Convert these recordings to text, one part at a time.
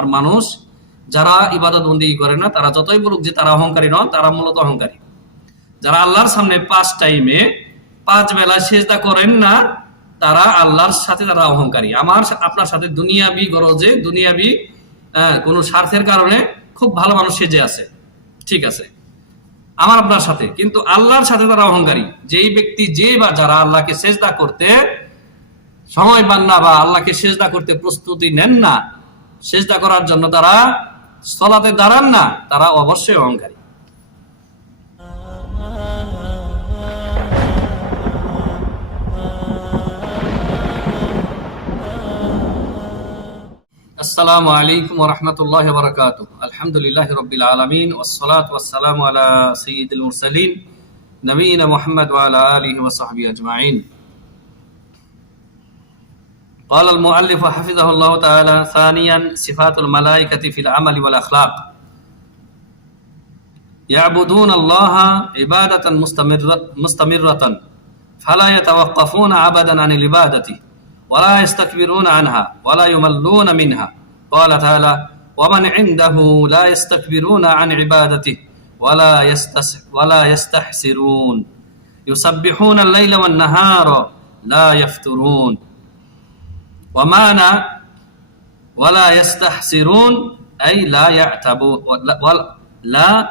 আর মানুষ যারা ইবাদত বন্দি করে না, তারা যতই বলুক যে তারা অহংকারী নন, তারা মূলত অহংকারী। যারা আল্লাহর সামনে পাঁচ টাইমে পাঁচ বেলা সেজদা করেন না, তারা আল্লাহর সাথে তারা অহংকারী। আমার আপনার সাথে দুনিয়াবি গরজে, দুনিয়াবি কোনো স্বার্থের কারণে খুব ভালো মানুষ সেজে আছে। ঠিক আছে। আমার আপনার সাথে, কিন্তু আল্লাহর সাথে তারা অহংকারী। যেই ব্যক্তি যে বা যারা আল্লাহকে সেজদা করতে সময় পান না বা আল্লাহকে সেজদা করতে প্রস্তুতি নেন না সেজদা করার জন্য তারা স্থলাতে দাঁড়ান না, তারা অবশ্যই অহংকারী। আসসালামু আলাইকুম রহমতুল্লাহ বরকাত আলহামদুলিল্লাহ রবিল আলমিন ওসলাত ওসালাম আলা সঈদুল মুরসালিন নবীন মোহাম্মদ আলা আলহি ওসাহবি আজমাইন। قال المؤلف حفظه الله تعالى ثانيا صفات الملائكة في العمل والأخلاق. يعبدون الله عبادة مستمرة, مستمرة فلا يتوقفون عبدا عن العبادة ولا يستكبرون عنها ولا يملون منها. قال تعالى ومن عنده لا يستكبرون عن عبادته ولا يستس ولا يستحسرون. يسبحون الليل والنهار لا يفترون. ومعنى ولا يستحسرون أي لا يعتبون لا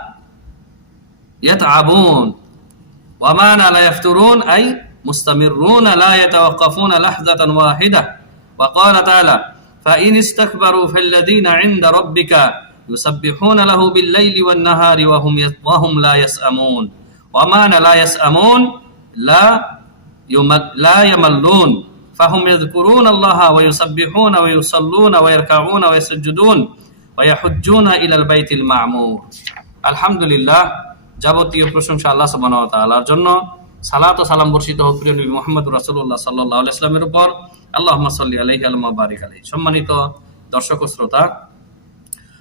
يتعبون. ومعنى لا يفترون أي مستمرون لا يتوقفون لحظة واحدة. وقال تعالى فإن استكبروا فالذين عند ربك يسبحون له بالليل والنهار وهم وهم لا يسأمون. ومعنى لا يسأمون لا لا يملون. فهم يذكرون الله ويسبحون ويصلون ويركعون ويسجدون ويحجون إلى البيت المعمور الحمد لله যাবতীয় প্রশংসা আল্লাহ সুবহানাহু ওয়া তাআলার জন্য সালাত ও সালাম বর্ষিত হোক প্রিয় নবী মুহাম্মদ রাসূলুল্লাহ সাল্লাল্লাহু আলাইহি ইসলামের উপর আল্লাহুম্মা সাল্লি আলাইহি ওয়া বারিক আলাইহি সম্মানিত দর্শক ও শ্রোতা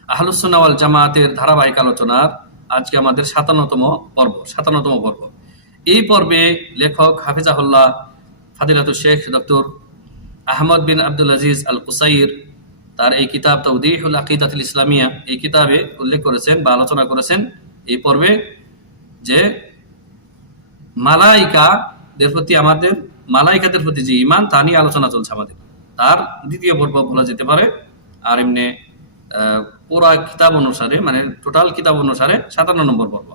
আহলুস সুন্নাহ ওয়াল জামায়াতের ধারাবাহিক আলোচনার আজকে আমাদের সাতান্নতম পর্ব সাতান্নতম পর্ব এই পর্বে লেখক হাফিজাহুল্লাহ ফাদিলাতুল Sheikh doctor Ahmad bin Abdul Aziz Al Qusayr, তার এই কিতাব তৌদিহুল আকিদাতুল ইসলামিয়া, এই কিতাবে উল্লেখ করেছেন বা আলোচনা করেছেন এই পর্বে যে মালাইকাদের প্রতি আমাদের, মালাইকাদের প্রতি যে ইমান তা নিয়ে আলোচনা চলছে আমাদের। তার দ্বিতীয় পর্ব বলা যেতে পারে, আর এমনি পুরা কিতাব অনুসারে মানে টোটাল কিতাব অনুসারে সাতান্ন নম্বর পর্ব।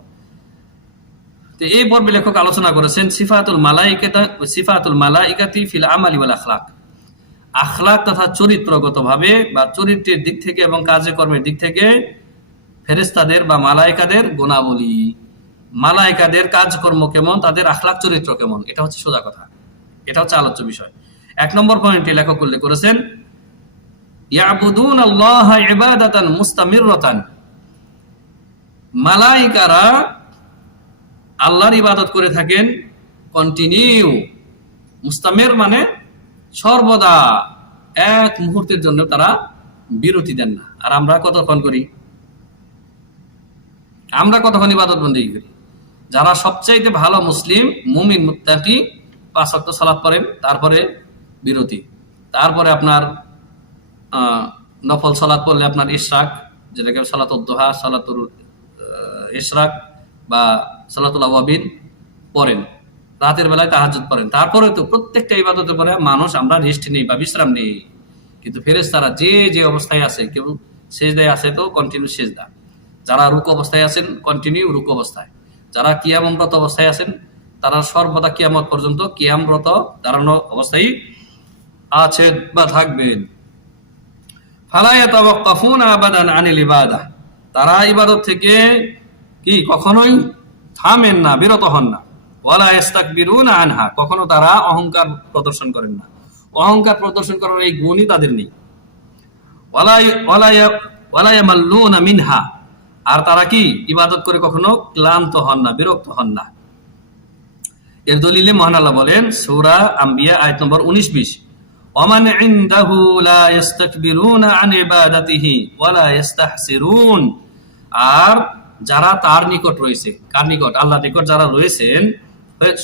তো এই পর্বে লেখক আলোচনা করেছেন, সিফাতুল মালাইকাতা সিফাতুল মালাইকাতি ফিল আমালি ওয়াল আখলাক। আখলাক তথা চরিত্রগতভাবে বা চরিত্রের দিক থেকে এবং কার্যকর্মের দিক থেকে ফেরেস্তাদের বা মালাইকাদের গুণাবলী। মালাইকাদের কাজকর্ম কেমন, তাদের আখলাক চরিত্র কেমন, এটা হচ্ছে সোজা কথা। এটা হচ্ছে আলোচ্য বিষয়। এক নম্বর পয়েন্টে লেখক উল্লেখ করেছেন ইয়াবুদুন আল্লাহ ইবাদাতান মুস্তামিররাতান। মালাইকারা আল্লাহর ইবাদত করে থাকেন কন্টিনিউ মুস্তামের মানে সর্বদা এক মুহূর্তের জন্য তারা বিরতি দেন না। আর আমরা কতক্ষণ করি? আমরা কতক্ষণ ইবাদত বন্দী করি? যারা সবচাইতে ভালো মুসলিম মুমিন মুত্তাকি পাঁচ ওয়াক্ত সালাত করেন তারপরে বিরতি। তারপরে আপনার নফল সালাত পড়লে আপনার ইশরাক যেটাকে সালাতুল দোহা সালাতুল আহ, ইশরাক বা সালাতুল আওয়াবিন পড়েন। রাতের বেলায় তাহাজুদ পড়েন। তারপরে তো প্রত্যেকটা ইবাদতের পরে মানুষ আমরা রেস্ট নেই বা বিশ্রাম নেই। কিন্তু ফেরেস তারা যে যে অবস্থায় আছে কেউ সেজদায় আছে তো কন্টিনিউ সেজদা। যারা রুক অবস্থায় আছেন কন্টিনিউ রুক অবস্থায়। যারা কিয়ামরত অবস্থায় আছেন, তারা সর্বদা কিয়ামত পর্যন্ত কিয়ামরত দাঁড়ানো অবস্থায় আছে বা থাকবেন। ফালা ইয়াতাওয়াক্কাফুনা আবাদান আনিল ইবাদাহ তারা ইবাদত থেকে কি, কখনোই থামেন না, বিরত হন না। ওয়ালা ইস্তাকবিরুনা আনহা, কখনো তারা অহংকার প্রদর্শন করেন না। অহংকার প্রদর্শন করার এই গুণই তাদের নেই। ওয়ালা ওয়ালা ওয়ালা মিনহা, আর তারা কি, ইবাদত করে কখনো ক্লান্ত হন না, বিরক্ত হন না। এর দলিলে মহান আল্লাহ বলেন, সূরা আম্বিয়া, আয়াত নম্বর 19 20 ওমান ইনদাহু লা ইস্তাকবিরুনা আন ইবাদাতিহি ওয়া লা ইস্তাহসিরুন আর যারা তার নিকট রয়েছে। কার নিকট? আল্লাহ নিকট যারা রয়েছেন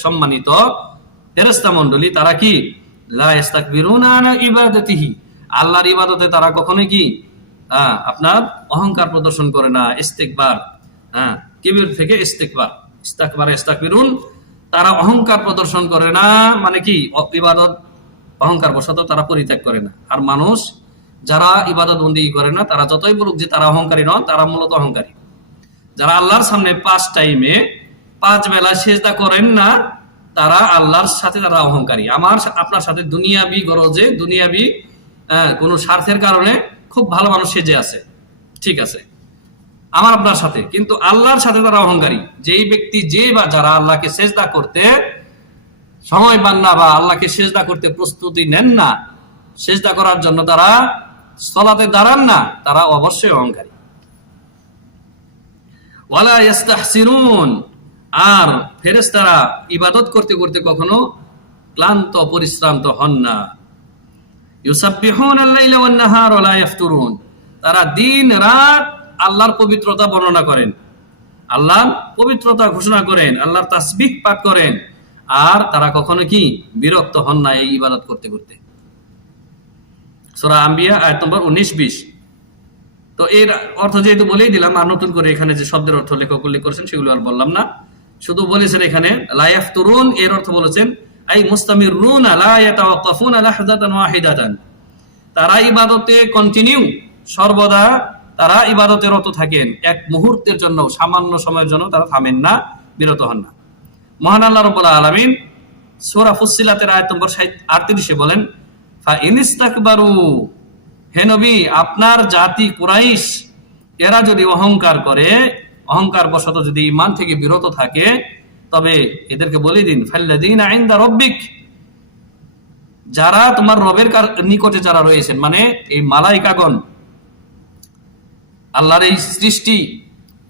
সম্মানিত ফেরেশতা মণ্ডলী, তারা কি? ইবাদাতিহি। আল্লাহর ইবাদতে তারা কখনোই কি? আপনার অহংকার প্রদর্শন করে না। ইস্তেকবার। হ্যাঁ কিবির থেকে ইস্তেকবার। ইস্তাকবার ইস্তাকবিরুন, তারা অহংকার প্রদর্শন করে না। মানে কি? ইবাদত অহংকার বশত তারা পরিত্যাগ করে না। আর মানুষ যারা ইবাদত বন্দী করে না, তারা যতই বলুক যে তারা অহংকারী নয় তারা মূলত অহংকারী। যারা আল্লাহর সামনে পাঁচ টাইমে পাঁচ বেলা সেজদা করেন না, তারা আল্লাহর সাথে তারা অহংকারী। আমার আপনার সাথে দুনিয়াবি গরজে, দুনিয়াবি কোনো স্বার্থের কারণে খুব ভালো মানুষ সেজে আছে। ঠিক আছে। আমার আপনার সাথে, কিন্তু আল্লাহর সাথে তারা অহংকারী। যেই ব্যক্তি যে বা যারা আল্লাহকে সেজদা করতে সময় পান না বা আল্লাহকে সেজদা করতে প্রস্তুতি নেন না, সেজদা করার জন্য তারা স্থলাতে দাঁড়ান না, তারা অবশ্যই অহংকারী। আর ফেরেশতারা ইবাদত করতে করতে কখনো ক্লান্ত, পরিশ্রান্ত হন না। তারা দিন, রাত আল্লাহর পবিত্রতা বর্ণনা করেন। আল্লাহর পবিত্রতা ঘোষণা করেন, আল্লাহর তাসবিহ পাঠ করেন। আর তারা কখনো কি? বিরক্ত হন না এই ইবাদত করতে করতে। সোরা আম্বিয়া, আয়াত নম্বর 19 20 তো এর অর্থ যেহেতু বলেই দিলাম, আর নতুন করে এখানে যে শব্দের অর্থ লেখক উল্লেখ করেছেন, সেগুলো আর বললাম না। শুধু বলেছেন এখানে লায়াফ তরুন এর অর্থ বলেছেন, আই মুস্তামির রুন আলা ইয়াতাওয়াক্কাফুন আলা তারা ইবাদতে কন্টিনিউ সর্বদা তারা ইবাদতে রত থাকেন, এক মুহূর্তের জন্য, সামান্য সময়ের জন্য তারা থামেন না, বিরত হন না। মহান আল্লাহ রব্বুল আলামিন সূরা ফুসসিলাতের আয়াত নম্বর 38 এ বলেন, ফা ইনিস্তাকবারু হে নবী, আপনার জাতি কুরাইশ, এরা যদি অহংকার করে অহংকার বশত যদি ইমান থেকে বিরত থাকে, তবে এদেরকে বলে দিন রব্বিক, যারা তোমার রবের নিকটে যারা রয়েছেন মানে এই মালাইকাগণ, আল্লাহর এই সৃষ্টি,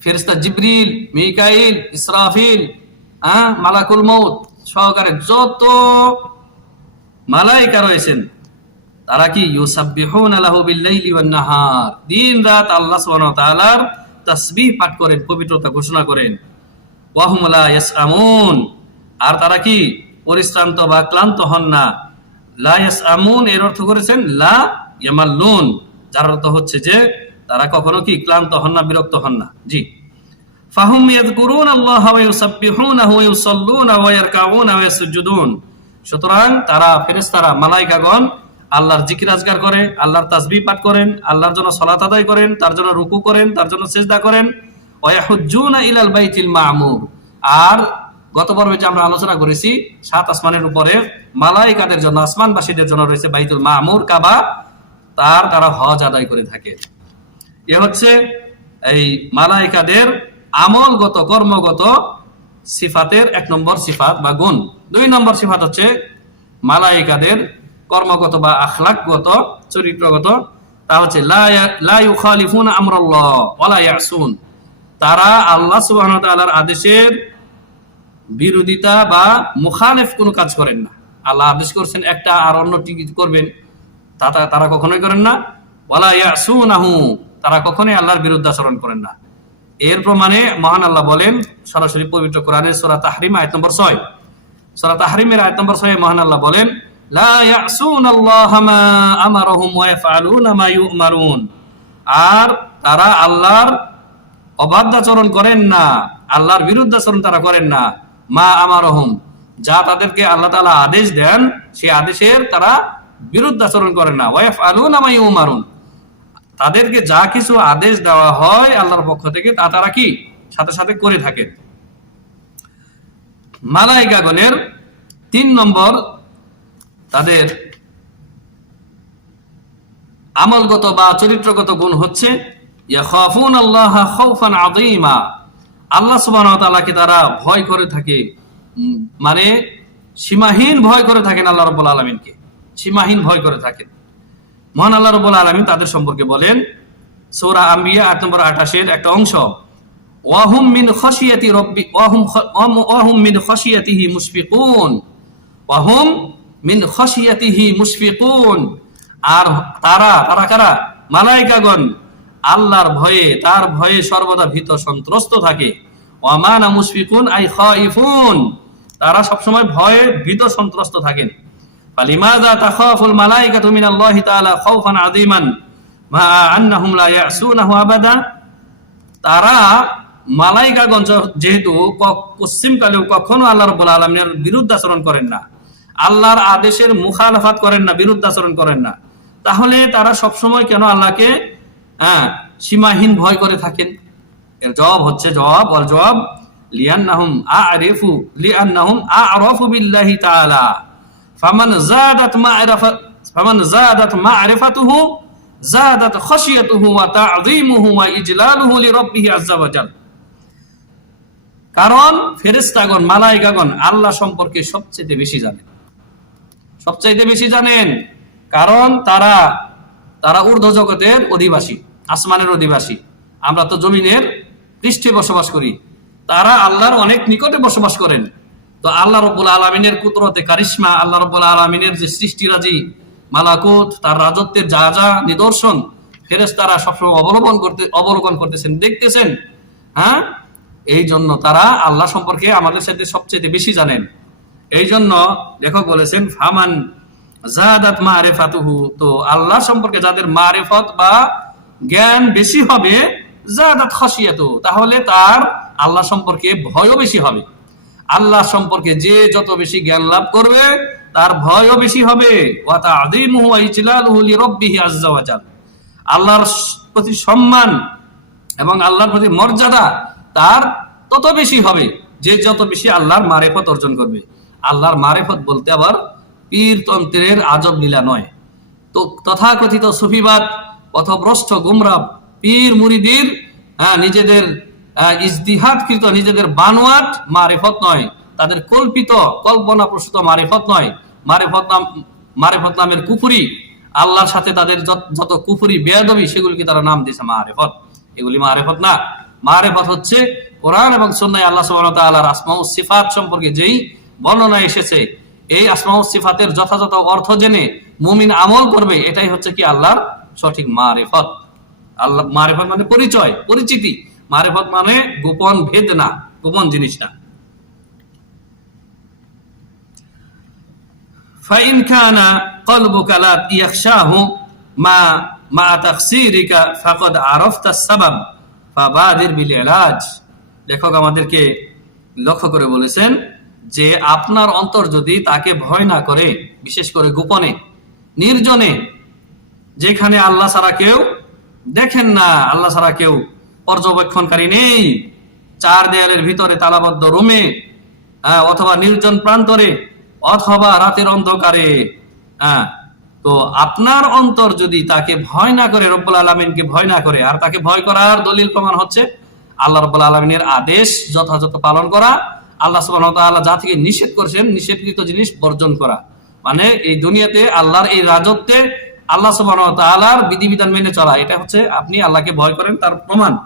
ফেরেশতা জিবরিল, মিকাইল, ইসরাফিল হ্যাঁ মালাকুল মৌত সহকারে যত মালাইকা রয়েছেন তারা কি? ইউসাব্বিহুন আলাহু বিল্লাইলি ওয়ান নাহার দিন রাত আল্লাহ সুবহানাহু ওয়া তাআলার তাসবিহ পাঠ করেন, পবিত্রতা ঘোষণা করেন। ওয়াহুম লা ইয়াসআমুন। আর তারা কি? পরিশ্রান্ত বা ক্লান্ত হন না। লা ইয়াসআমুন, এর অর্থ করেছেন লা ইয়ামাল্লুন। যার অর্থ হচ্ছে যে তারা কখনো কি ক্লান্ত হন না, বিরক্ত হন না। জি। ফাহুম ইয়াযকুরুন আল্লাহ ওয়া ইউসাব্বিহুনাহু ওয়া ইউসাল্লুনা ওয়া ইয়ারকাউনা ওয়া সুতরাং তারা, ফেরেশতারা, মালাইকাগণ আল্লাহর জিকির আজগার করে আল্লাহর তাসবিহ পাঠ করেন, আল্লাহর জন্য সলাত আদায় করেন, তার জন্য রুকু করেন, তার জন্য চেষ্টা করেন। ওয়া ইয়াহুজ্জুনা ইলাল বাইতিল মামুর। আর গত পর্বে যে আমরা আলোচনা করেছি, সাত আসমানের উপরে মালাইকাদের জন্য, আসমানবাসীদের জন্য রয়েছে বাইতুল মামুর, কাবা। তার তারা হজ আদায় করে থাকে। এ হচ্ছে এই মালাইকাদের আমলগত, কর্মগত সিফাতের এক নম্বর সিফাত বা গুণ। দুই নম্বর সিফাত হচ্ছে মালাইকাদের কর্মগত বা আখলাকগত, চরিত্রগত, তা হচ্ছে তারা আল্লাহ সুবহানাহু ওয়া আদেশের বিরোধিতা বা মুখালেফ কোনো কাজ করেন না। আল্লাহ আদেশ করছেন একটা আর অন্যটি করবেন। তা- তারা কখনোই করেন না। ওয়ালা ইয়াসুনাহু, তারা কখনোই আল্লাহর বিরুদ্ধে আচরণ করেন না। এর প্রমাণে মহান আল্লাহ বলেন, সরাসরি পবিত্র কোরআনের সূরা তাহরিম আয়াত নম্বর 6 সূরা তাহরিমের আয়াত নম্বর 6 মহান আল্লাহ বলেন লা ইয়াসুনাল্লাহ মা আমারহুম ওয়া ইয়াফআলুনা মা ইউমারুন। আর তারা আল্লাহর অবাধ্যাচরণ করেন না, আল্লাহর বিরুদ্ধাচরণ তারা করেন না। মা আমারহম, যা তাদেরকে আল্লাহ তাআলা আদেশ দেন সেই আদেশের তারা বিরুদ্ধাচরণ করেন না। ওয়াইফ আলুন আমাই উমারুন তাদেরকে যা কিছু আদেশ দেওয়া হয় আল্লাহর পক্ষ থেকে, তা তারা কি? সাথে সাথে করে থাকেন। মালাইকাগণের তিন নম্বর তাদের আমলগত বা চরিত্রগত গুণ হচ্ছে আল্লাহ তাআলাকে তারা ভয় করে থাকে মানে সীমাহীন ভয় করে থাকেন আল্লাহ রাব্বুল আলামিনকে। সীমাহীন ভয় করে থাকেন। মহান আল্লাহ রাব্বুল আলামিন তাদের সম্পর্কে বলেন, সূরা আম্বিয়া আট নম্বর আঠাশের একটা অংশ ওয়াহুম মিন খাশিয়াতি রাব্বি ওয়াহুম ওয়াহুম মিন খাশিয়াতিহি মুশফিকুন ওয়াহুম মিন খাশিয়াতিহি মুশফিকুন। আর তারা তারা কারা? মালাইকাগণ। আল্লাহর ভয়ে, তার ভয়ে সর্বদা ভীত সন্ত্রস্ত থাকে। ওয়ামানা মুশফিকুন আই খাইফুন। তারা সবসময় ভয়ে ভীত সন্ত্রস্ত থাকেন। ফালিমাযা তাখাফুল মালাইকাতু মিনাল্লাহি তাআলা খাউফান আযীমান। মা আন্নাহুম লা ইয়াসুনাহু আবাদা। তারা মালাইকাগণ যেহেতু পশ্চিমকালেও কখনো আল্লাহ রব্বুল আলমিনের বিরুদ্ধাচরণ করেন না। আল্লাহর আদেশের মুখালাফাত করেন না, বিরুদ্ধাচরণ করেন না। তাহলে তারা সবসময় কেন আল্লাহকে হ্যাঁ সীমাহীন ভয় করে থাকেন? এর জবাব হচ্ছে জবাব ওর জবাব, লিয়ান্নাহুম আ'রিফু, লিয়ান্নাহুম আ'রাফু বিল্লাহি তাআলা। ফামান মা'রিফা, ফামান মা'রিফাতুহু ওয়া তা'যীমুহু ওয়া ইজলালুহু ওয়া জাল। কারণ ফেরেশতাগণ মালাইকাগণ আল্লাহ সম্পর্কে সবচেয়ে বেশি জানেন সবচাইতে বেশি জানেন কারণ তারা তারা ঊর্ধ্ব জগতের অধিবাসী, আসমানের অধিবাসী। আমরা তো জমিনের পৃষ্ঠে বসবাস করি। তারা আল্লাহর অনেক নিকটে বসবাস করেন। তো আল্লাহ রব্বুল আলমিনের কুদরতে কারিশ্মা, আল্লাহ রব্বুল আলমিনের যে সৃষ্টিরাজি মালাকুত, তার রাজত্বের যা যা নিদর্শন ফেরেস তারা সবসময় অবলম্বন করতে, অবলোকন করতেছেন, দেখতেছেন হ্যাঁ? এই জন্য তারা আল্লাহ সম্পর্কে আমাদের সাথে সবচেয়ে বেশি জানেন। এই জন্য লেখক বলেছেন, ফামান জাহাদাত মারেফাতুহু তো আল্লাহ সম্পর্কে যাদের মারেফত বা জ্ঞান বেশি হবে জাহাদাত খাসিয়াতু তাহলে তার আল্লাহ সম্পর্কে ভয়ও বেশি হবে। আল্লাহ সম্পর্কে যে যত বেশি জ্ঞান লাভ করবে, তার ভয়ও বেশি হবে। আল্লাহর প্রতি সম্মান এবং আল্লাহর প্রতি মর্যাদা তার তত বেশি হবে, যে যত বেশি আল্লাহর মারেফত অর্জন করবে। আল্লাহর মারেফত বলতে আবার পীর তন্ত্রের আজব লীলা নয়। তো তথাকথিত সুফিবাদ পথভ্রষ্ট গুমরাব পীর মুরিদির হ্যাঁ, নিজেদের আহ, ইজতিহাদকৃত নিজেদের বানোয়াট মারেফত নয়। তাদের কল্পিত কল্পনা প্রসূত মারেফত নয়। মারেফত নাম মারেফত নামের কুফুরি আল্লাহর সাথে তাদের যত- কুফুরি বেয়াদবি সেগুলিকে তারা নাম দিয়েছে মারেফত। এগুলি মারেফত না। মারেফত হচ্ছে কোরআন এবং সন্ন্যায় আল্লাহ ওয়া তাআলার আসমা সিফাত সম্পর্কে যেই বর্ণনা এসেছে এই আসমা ও সিফাতের যথাযথ অর্থ জেনে মুমিন আমল করবে এটাই হচ্ছে কি আল্লাহর সঠিক মারেফত আল্লাহ মারেফত মানে পরিচয় পরিচিতি মারেফত মানে গোপন ভেদ না গোপন জিনিস না فإن كان قلبك لا يخشاه ما مع تقصيرك فقد عرفت السبب فبادر بالعلاج লেখক আমাদেরকে লক্ষ্য করে বলেছেন যে আপনার অন্তর যদি তাকে ভয় না করে বিশেষ করে গোপনে নির্জনে যেখানে আল্লাহ ছাড়া কেউ দেখেন না আল্লাহ ছাড়া কেউ পর্যবেক্ষণকারী নেই চার দেয়ালের ভিতরে তালাবদ্ধ রুমে হ্যাঁ, অথবা নির্জন প্রান্তরে অথবা রাতের অন্ধকারে হ্যাঁ তো আপনার অন্তর যদি তাকে ভয় না করে রব্বুল আলমিনকে ভয় না করে আর তাকে ভয় করার দলিল প্রমাণ হচ্ছে আল্লাহ রব্বুল আলমিনের আদেশ যথাযথ পালন করা আল্লাহ সুবাহ যা থেকে নিষেধ করেছেন, নিষেধকৃত জিনিস বর্জন করা। মানে এই দুনিয়াতে আল্লাহর এই রাজত্বে আল্লাহ সুবাহ বিধিবিধান মেনে চলা, এটা হচ্ছে আপনি আল্লাহকে ভয় করেন, তার প্রমাণ।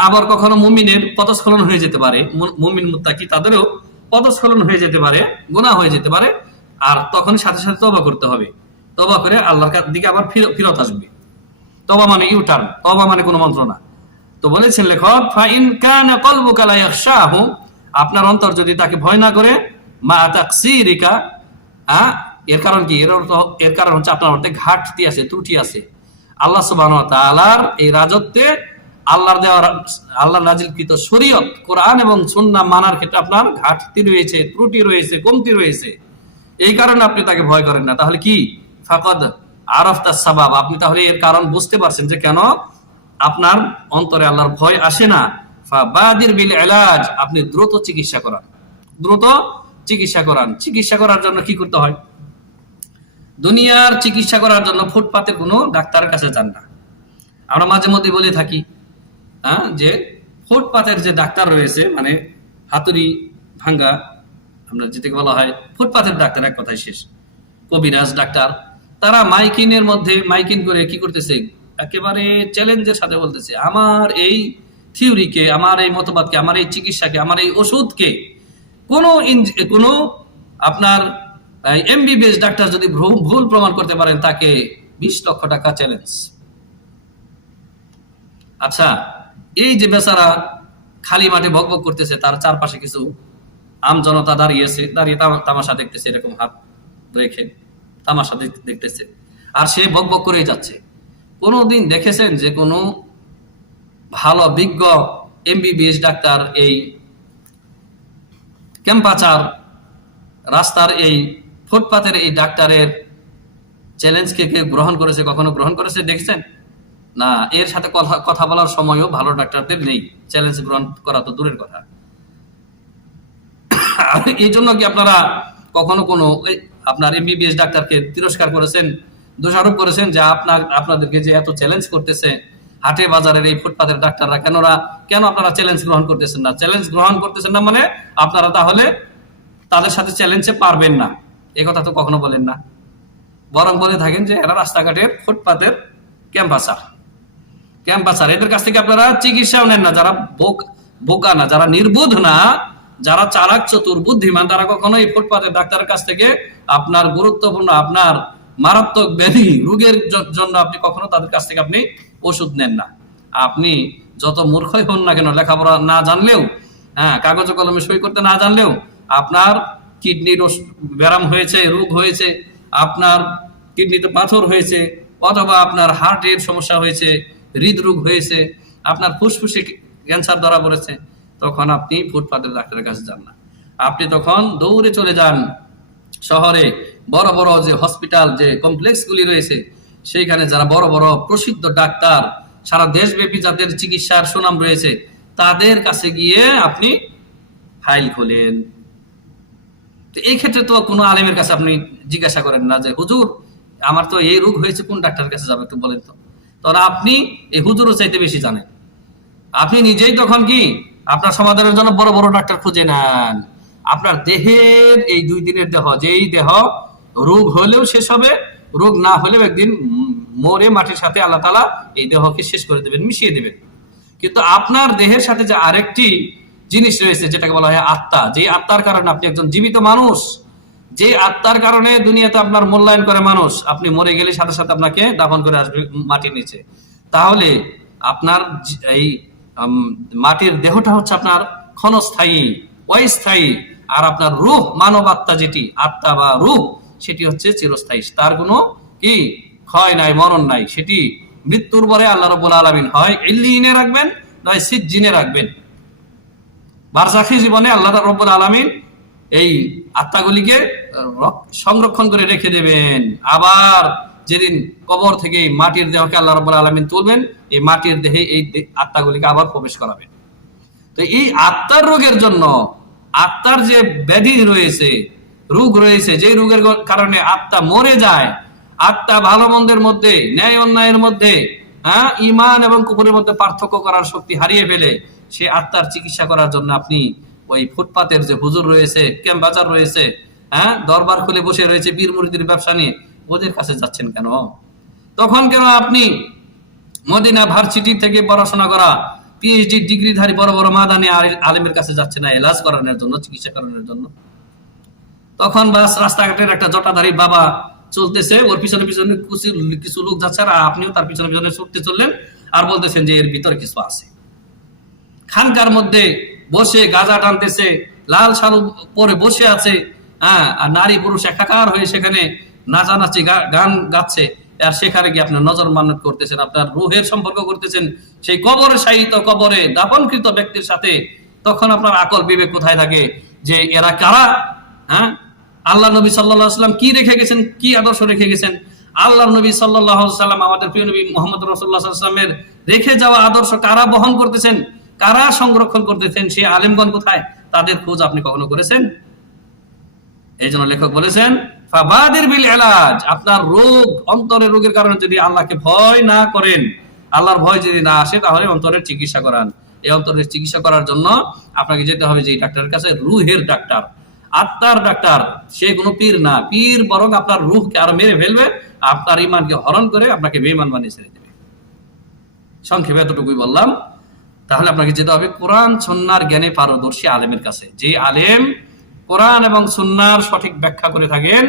আবার কখনো মুমিনের পদস্খলন হয়ে যেতে পারে মুমিন মুত্তাকি তাদেরও পদস্খলন হয়ে যেতে পারে, গুনাহ হয়ে যেতে পারে, আর তখন সাথে সাথে তবা করতে হবে। তবা করে আল্লাহর দিকে আবার ফির- ফিরত আসবে। তবা মানে ইউটার্ন তবা মানে কোনো মন্ত্র না। তো বলেছেন লেখক, ফাইন আপনার অন্তর যদি তাকে ভয় না করে, মা তাকসিরিকা আ, এর কারণ কি? এর অর্থ, এর কারণ হচ্ছে আপনার ঘাটতি আছে, ত্রুটি আছে। আল্লাহ সুবহানাহু ওয়া তাআলার এই রাজত্বে আল্লাহর দেওয়া, আল্লাহর নাজিলকৃত শরীয়ত, কোরআন এবং সুন্নাহ মানার ক্ষেত্রে আপনার ঘাটতি রয়েছে, ত্রুটি রয়েছে, কমতি রয়েছে। এই কারণে আপনি তাকে ভয় করেন না। তাহলে কি? ফাকদ আরফতা সাবাব। আপনি তাহলে এর কারণ বুঝতে পারছেন যে কেন? আপনার অন্তরে আল্লাহর ভয় আসে না। ফাবাদির বিল এলাজ আপনি দ্রুত চিকিৎসা করান। দ্রুত চিকিৎসা করান। চিকিৎসা করার জন্য কি করতে হয়? দুনিয়ার চিকিৎসা করার জন্য ফুটপাতের কোনো ডাক্তারের কাছে যান না। আমরা মাঝে মধ্যে বলে থাকি হ্যাঁ যে ফুটপাতের যে ডাক্তার রয়েছে মানে হাতুড়ি ভাঙ্গা, আমরা যেটাকে বলা হয়, ফুটপাতের ডাক্তার এক কথায় শেষ। কবিরাজ ডাক্তার, তারা মাইকিনের মধ্যে মাইকিন করে কি করতেছে? একেবারে চ্যালেঞ্জের সাথে বলতেছে, আমার এই থিওরিকে আমার এই মতবাদকে, আমার এই চিকিৎসাকে, আমার এই ওষুধকে কোনো কোনো আপনার এমবিবিএস ডাক্তার যদি ভুল প্রমাণ করতে পারেন, তাকে বিশ লক্ষ টাকা চ্যালেঞ্জ আচ্ছা এই যে বেচারা খালি মাঠে বকবক করতেছে, তার চারপাশে কিছু আম জনতা দাঁড়িয়েছে, দাঁড়িয়ে তামাশা দেখতেছে, এরকম হাত রেখে তামাশা দেখতেছে। আর সে বকবক করেই যাচ্ছে। কোনোদিন দেখেছেন যে কোনো ভালো বিজ্ঞ এমবিবিএস ডাক্তার এই ক্যাম্পাচার রাস্তার এই ফুটপাতের এই ডাক্তারের চ্যালেঞ্জকে কে গ্রহণ করেছে, কখনো গ্রহণ করেছে দেখছেন? না, এর সাথে কথা কথা বলার সময়ও ভালো ডাক্তারদের নেই চ্যালেঞ্জ গ্রহণ করা তো দূরের কথা। এই জন্য কি আপনারা কখনো কোনো আপনার এমবিবিএস ডাক্তারকে তিরস্কার করেছেন? দোষারোপ করেছেন যে আপনার, আপনাদেরকে যে এত চ্যালেঞ্জ করতেছে হাটে বাজারের এই ফুটপাতের ডাক্তাররা কেনরা কেন আপনারা চ্যালেঞ্জ গ্রহণ করতেছেন না? চ্যালেঞ্জ গ্রহণ করতেছেন না মানে আপনারা তাহলে তাদের সাথে চ্যালেঞ্জে পারবেন না। এ কথা তো কখনো বলেন না। বরং বলে থাকেন যে এরা রাস্তাঘাটের ফুটপাতের ক্যাম্পাসার। ক্যাম্পাসার। এদের কাছ থেকে আপনারা চিকিৎসাও নেন না। যারা বোক- না, যারা নির্বোধ না, যারা চালাক, চতুর, বুদ্ধিমান, তারা কখনো এই ফুটপাতের ডাক্তারের কাছ থেকে আপনার গুরুত্বপূর্ণ, আপনার মারাত্মক ব্যাধি রোগের জন্য আপনি কখনো তাদের কাছ থেকে আপনি ওষুধ নেন না। আপনি যত মূর্খই হন না কেন, লেখাপড়া না জানলেও হ্যাঁ কাগজে কলমে সই করতে না জানলেও, আপনার কিডনির ব্যারাম হয়েছে, রোগ হয়েছে, আপনার কিডনিতে পাথর হয়েছে, অথবা আপনার হার্টের সমস্যা হয়েছে, হৃদরোগ হয়েছে, আপনার ফুসফুসে ক্যান্সার ধরা পড়েছে, তখন আপনি ফুটপাতের ডাক্তারের কাছে যান না। আপনি তখন দৌড়ে চলে যান শহরে বড় বড় যে হসপিটাল, যে কমপ্লেক্সগুলি রয়েছে, সেইখানে যারা বড় বড় প্রসিদ্ধ ডাক্তার, সারা দেশব্যাপী যাদের চিকিৎসার সুনাম রয়েছে, তাদের কাছে গিয়ে আপনি ফাইল খোলেন। এই ক্ষেত্রে তো কোনো আলেমের কাছে আপনি জিজ্ঞাসা করেন না যে, হুজুর, আমার তো এই রোগ হয়েছে, কোন ডাক্তারের কাছে যাবে একটু বলেন তো? তাহলে আপনি এই হুজুরও চাইতে বেশি জানেন। আপনি নিজেই তখন কি আপনার সমাধানের জন্য বড় বড় ডাক্তার খুঁজে নেন। আপনার দেহের এই দুই দিনের দেহ, যেই দেহ রোগ হলেও শেষ হবে, রোগ না হলেও একদিন মরে মাটির সাথে আল্লাহ তালা এই দেহকে শেষ করে দেবেন, মিশিয়ে দেবেন। কিন্তু আপনার দেহের সাথে যে আরেকটি জিনিস রয়েছে, যেটাকে বলা হয় আত্মা, যে আত্মার কারণে আপনি একজন জীবিত মানুষ, যে আত্মার কারণে দুনিয়াতে আপনার মূল্যায়ন করে মানুষ, আপনি মরে গেলে সাথে সাথে আপনাকে দাফন করে আসবে মাটির নিচে। তাহলে আপনার এই মাটির দেহটা হচ্ছে আপনার ক্ষণস্থায়ী, অস্থায়ী, আর আপনার রূপ, মানব আত্মা যেটি, আত্মা বা রূহ সেটি হচ্ছে চিরস্থায়ী। তার কোনো কি ক্ষয় নাই, মরণ নাই। সেটি মৃত্যুর পরে আল্লাহ রব্বুল আলমিন হয় ইল্লিনে রাখবেন, নয় সিজ্জিনে রাখবেন। বারজাখি জীবনে আল্লাহ রব্বুল আলমিন এই আত্মাগুলিকে সংরক্ষণ করে রেখে দেবেন। আবার যেদিন কবর থেকে মাটির দেহকে আল্লাহ রব্বুল আলমিন তুলবেন, এই মাটির দেহে এই আত্মাগুলিকে আবার প্রবেশ করাবেন তো এই আত্মার রোগের জন্য আত্মার যে ব্যাধি রয়েছে রোগ রয়েছে যে রোগের কারণে আত্মা মরে যায়, আত্মা ভালো মন্দের মধ্যে, ন্যায় অন্যায়ের মধ্যে হ্যাঁ ইমান এবং কুকুরের মধ্যে পার্থক্য করার শক্তি হারিয়ে ফেলে, সে আত্মার চিকিৎসা করার জন্য আপনি ওই ফুটপাতের যে হুজুর রয়েছে, ক্যাম্প বাজার রয়েছে হ্যাঁ দরবার খুলে বসে রয়েছে বীর মুরিদির ব্যবসা নিয়ে, ওদের কাছে যাচ্ছেন কেন? তখন কেন আপনি মদিনা ভার্সিটি থেকে পড়াশোনা করা পিএইচডি ডিগ্রিধারী বড় বড় মাদানি আলে- আলেমের কাছে যাচ্ছে না, এলাজ করানোর জন্য, চিকিৎসা করানোর জন্য? তখন বাস, রাস্তাঘাটের একটা জটাধারী বাবা চলতেছে, ওর পিছনে পিছনে কিছু লোক যাচ্ছে আর আপনিও তার পিছনে পিছনে ছুটতে চললেন আর বলতেছেন যে এর ভিতরে কিছু আছে। খানকার মধ্যে বসে গাজা টানতেছে, লাল শালু পরে বসে আছে হ্যাঁ আর নারী পুরুষ একাকার হয়ে সেখানে নাচানাচি গান গাচ্ছে। আর সেখানে গিয়ে আপনার নজর মানত করতেছেন, আপনার রুহের সম্পর্ক করতেছেন। সেই কবরে সাহিত্য কবরে দাপনকৃত ব্যক্তির সাথে তখন আপনার আকল বিবেক কোথায় থাকে? যে এরা কারা? হ্যাঁ? আল্লাহ নবী সাল্লাহ সাল্লাম কি রেখে গেছেন? কি আদর্শ রেখে গেছেন? আল্লাহ নবী সাল্লাহ সাল্লাম, আমাদের প্রিয় নবী মোহাম্মদ রসুল্লাহ সাল্লামের রেখে যাওয়া আদর্শ কারা বহন করতেছেন? কারা সংরক্ষণ করতেছেন? সেই আলেমগণ কোথায়? তাদের খোঁজ আপনি কখনো করেছেন? এই জন্য লেখক বলেছেন, ফাবাদির বিল এলাজ আপনার রোগ, অন্তরের রোগের কারণে যদি আল্লাহকে ভয় না করেন, আল্লাহর ভয় যদি না আসে, তাহলে অন্তরের চিকিৎসা করান। এই অন্তরের চিকিৎসা করার জন্য আপনাকে যেতে হবে যে ডাক্তারের কাছে, রুহের ডাক্তার। আত্মার ডাক্তার, সে কোনো পীর না। পীর বরং আপনার রুহকে আরও মেরে ফেলবে, আপনার ইমানকে হরণ করে আপনাকে বেইমান বানিয়ে ছেড়ে দেবে। সংক্ষেপে এতটুকুই বললাম। তাহলে আপনাকে যেতে হবে কোরআন সন্ন্যার জ্ঞানে পারদর্শী আলেমের কাছে। যে আলেম কোরআন এবং সুন্নার সঠিক ব্যাখ্যা করে থাকেন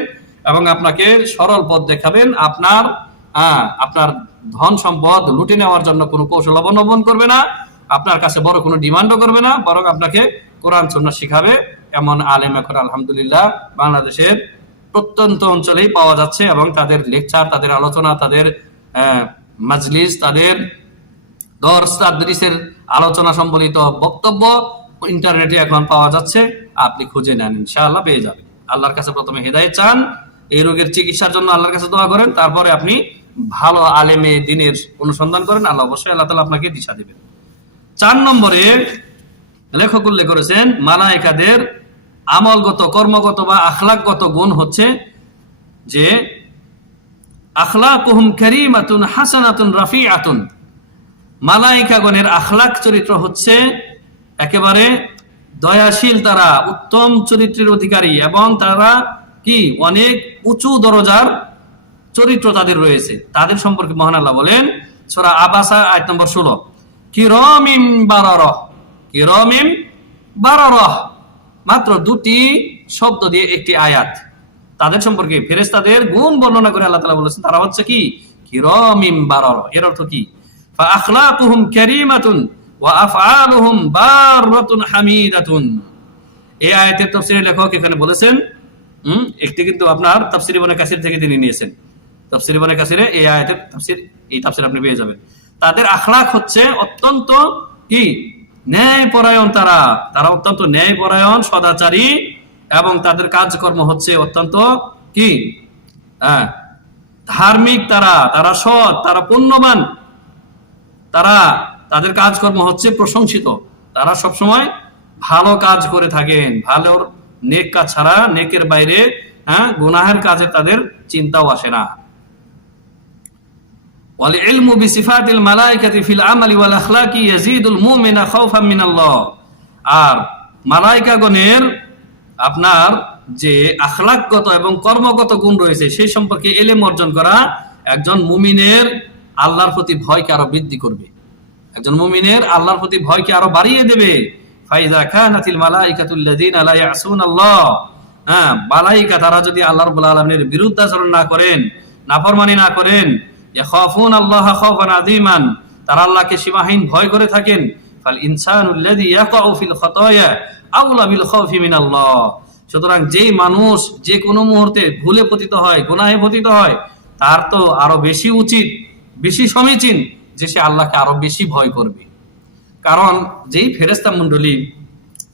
এবং আপনাকে সরল পথ দেখাবেন, আপনার আপনার ধন সম্পদ লুটে নেওয়ার জন্য কোনো কৌশল অবলম্বন করবে না, আপনার কাছে বড় কোনো ডিমান্ডও করবে না, বরং আপনাকে কোরআন, সুন্না শিখাবে। এমন আলেম এখন, আলহামদুলিল্লাহ, বাংলাদেশের প্রত্যন্ত অঞ্চলেই পাওয়া যাচ্ছে এবং তাদের লেকচার, তাদের আলোচনা, তাদের মাজলিস, তাদের তাদরিসের আলোচনা সম্বলিত বক্তব্য ইন্টারনেটে এখন পাওয়া যাচ্ছে। আপনি খুঁজে নেন, ইনশাআল্লাহ পেয়ে যাবেন। আল্লাহর কাছে প্রথমে হেদায়েত চান, এই রোগের চিকিৎসার জন্য আল্লাহর কাছে দোয়া করেন, তারপরে আপনি ভালো আলেমে দিনের অনুসন্ধান করেন, আল্লাহ অবশ্যই আল্লাহ তালা আপনাকে দিশা দেবেন। চার নম্বরে লেখক উল্লেখ করেছেন মালাইকাদের আমলগত, কর্মগত বা আখলাকগত গুণ হচ্ছে যে আখলাকুহুম কারীমাতুন হাসানাতুন রাফিআতুন। মালাইকাগণের আখলাক চরিত্র হচ্ছে একেবারে দয়াশীল তারা, উত্তম চরিত্রের অধিকারী এবং তারা কি? অনেক উঁচু দরজার চরিত্র তাদের রয়েছে। তাদের সম্পর্কে মহান আল্লাহ বলেন, সোরা আবাসা, আয়াত নম্বর ষোলো, কিরমিম বাররহ কিরমিম বাররহ। মাত্র দুটি শব্দ দিয়ে একটি আয়াত। তাদের সম্পর্কে ফেরেশতাদের গুণ বর্ণনা করে আল্লাহ তাআলা বলেছেন, তারা হচ্ছে কি? কিরমিম বারর। এর অর্থ কি? ফাআখলাকুহুম কারীমাতুন ওয়া আফআলুহুম বাররাতুন হামিদাতুন। এই আয়াতের তাফসীরের লেখক এখানে বলেছেন, হুম, একটি কিন্তু আপনার তাফসীর ইবনে কাসির থেকে তিনি নিয়েছেন। তাফসীর ইবনে কাসিরে এই আয়াতের তাফসীর, এই তাফসীর আপনি পেয়ে যাবেন। তাদের আখলাক হচ্ছে অত্যন্ত কি? ন্যায় পরায়ণ তারা। তারা অত্যন্ত ন্যায় পরায়ণ সদাচারী এবং তাদের কাজকর্ম হচ্ছে অত্যন্ত কি? ধার্মিক তারা। তারা সৎ, তারা পুণ্যবান। তারা, তাদের কাজকর্ম হচ্ছে প্রশংসিত। তারা সবসময় ভালো কাজ করে থাকেন। ভালো নেক কাজ ছাড়া, নেকের বাইরে হ্যাঁ গুনাহের কাজে তাদের চিন্তাও আসে না। والعلم بصفات الملائكة في العمل والأخلاق يزيد المؤمن خوفا من الله আর মালাইকাগণের আপনার যে আখলাকগত এবং কর্মগত গুণ রয়েছে সেই সম্পর্কে এলেম অর্জন করা একজন মুমিনের আল্লাহর প্রতি ভয়কে আরো বৃদ্ধি করবে একজন মুমিনের আল্লাহর প্রতি ভয়কে আরো বাড়িয়ে দেবে ফাইজা কানাতিল মালাইকাতুল্লাযিনা লা ইয়াসুনাল্লাহ হ্যাঁ মালাইকা তারা যদি আল্লাহ রাব্বুল আলামিনের বিরুদ্ধাচরণ না করেন নাফরমানি না করেন সীমাহীন ভয় করে থাকেন। সুতরাং যেই মানুষ যে কোনো মুহূর্তে ভুলে পতিত হয়, গুনাহে পতিত হয়, তার তো আরও বেশি উচিত, বেশি সমীচীন যে সে আল্লাহকে আরও বেশি ভয় করবে। কারণ যেই ফেরেস্তা মন্ডলী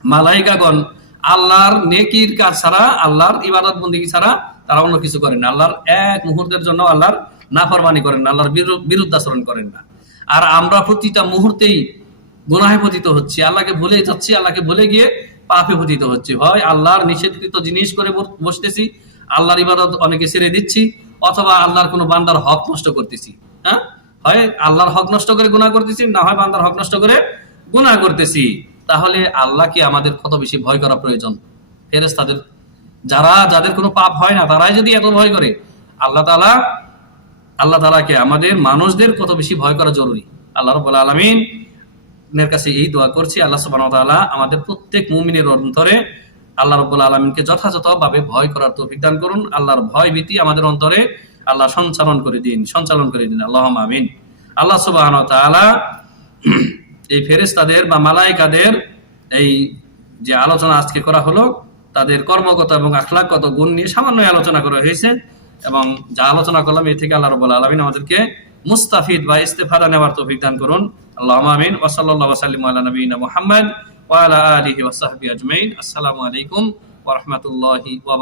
মালাইকাগণ আল্লাহর নেকির কাজ ছাড়া, আল্লাহর ইবাদত বন্দিগি ছাড়া তারা অন্য কিছু করেন আল্লাহর এক মুহূর্তের জন্য আল্লাহর নাফরমানি করেন না, আল্লাহর বিরু- বিরুদ্ধাচরণ করেন না। আর আমরা প্রতিটা মুহূর্তেই গুনাহে পতিত হচ্ছি। আল্লাহকে ভুলে যাচ্ছি, আল্লাহকে ভুলে গিয়ে পাপে পতিত হচ্ছে। হয় আল্লাহর নিষেধকৃত জিনিস করে বসতেছি, আল্লাহর ইবাদত অনেকে ছেড়ে দিচ্ছি, অথবা আল্লাহর কোনো বান্দার হক নষ্ট করতেছি। হ্যাঁ? হয় আল্লাহর হক নষ্ট করে গুনাহ করতেছি, না হয় বান্দার হক নষ্ট করে গুনাহ করতেছি। তাহলে আল্লাহকে আমাদের কত বেশি ভয় করা প্রয়োজন? ফেরেশতাদের যারা যাদের কোনো পাপ হয় না, তারাই যদি এত ভয় করে, আল্লাহ তাআলা আল্লাহ তাআলাকে আমাদের মানুষদের কত বেশি ভয় করা জরুরি। আল্লাহ রাব্বুল আলামিন কাছে এই দোয়া করছি, আল্লাহ ওয়া তাআলা আমাদের প্রত্যেক মুমিনের অন্তরে আল্লাহ রাব্বুল আলামিনকে যথাযথভাবে ভয় করার তৌফিক দান করুন। আল্লাহর ভয় ভীতি আমাদের অন্তরে আল্লাহ সঞ্চালন করে দিন, সঞ্চালন করে দিন। আল্লাহ আমিন। আল্লাহ ওয়া তাআলা এই ফেরেশতাদের বা মালাইকাদের এই যে আলোচনা আজকে করা হলো, তাদের কর্মগত এবং আখলাকগত গুণ নিয়ে সামান্য আলোচনা করা হয়েছে। এবং যা আলোচনা করলাম, এই থেকে আল্লাহ রব আলমিন আমাদেরকে মুস্তাফিদ বা ইস্তেফাদা নেওয়ার তৌফিক দান করুন। আল্লাহ আমিন। ওয়া সাল্লিমু আলা নবিয়িনা মুহাম্মদ ওয়া আলা আলিহি ওয়া সাহবিহি আজমাইন। আসসালামু আলাইকুম ওয়া রাহমাতুল্লাহি ওয়া